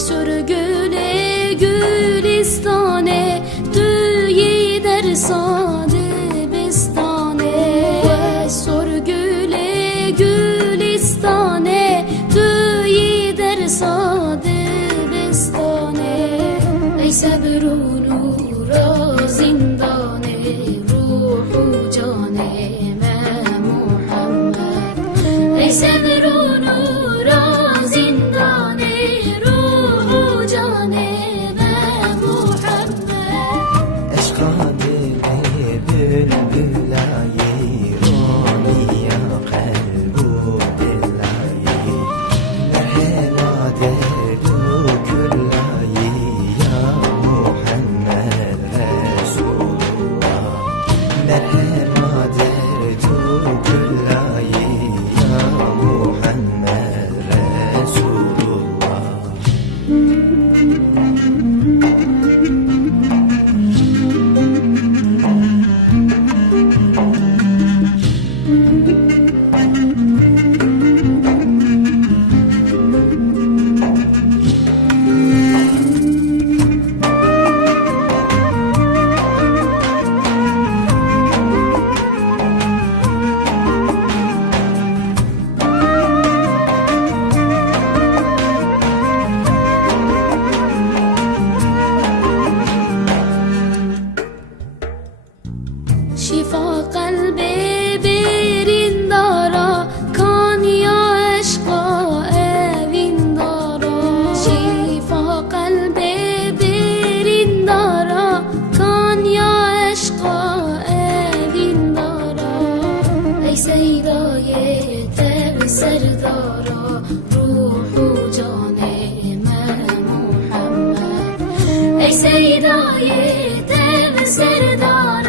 سرگل گلستانه توی در ساده بستانه و سرگل گلستانه توی در ساده بستانه ای صبر و نور زندانه روح و جان من محمد ای صبر و نور زندانه شفا قلبی برین دارا کان یا عشقا اوین دارا شفا قلبی برین دارا کان یا عشقا اوین دارا ای سیدای تب سردارا روح و جان من محمد ای سیدای تب سردارا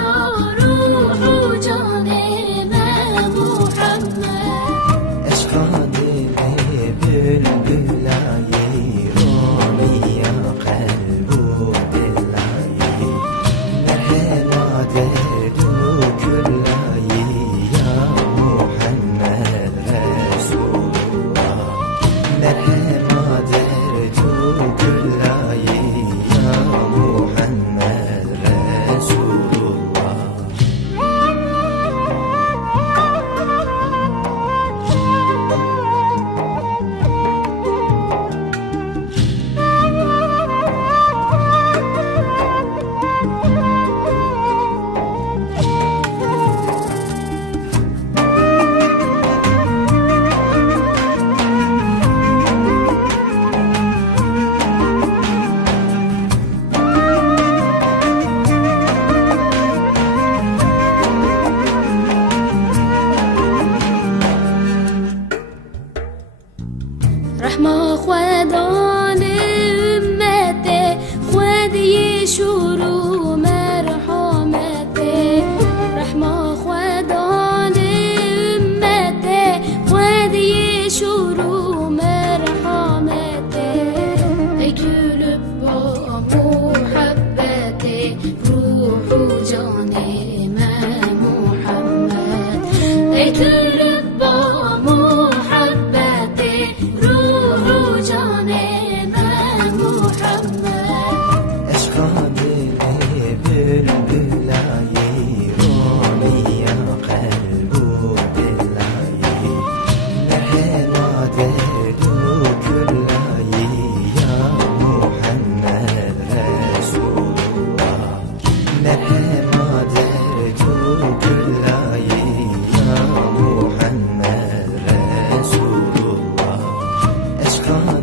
رحمة خودان امته خود شروع مرحمته رحمة خودان امته خود شروع مرحمته ای کلب با محبته روح و جان من محمد ای کلب با مرحمة تا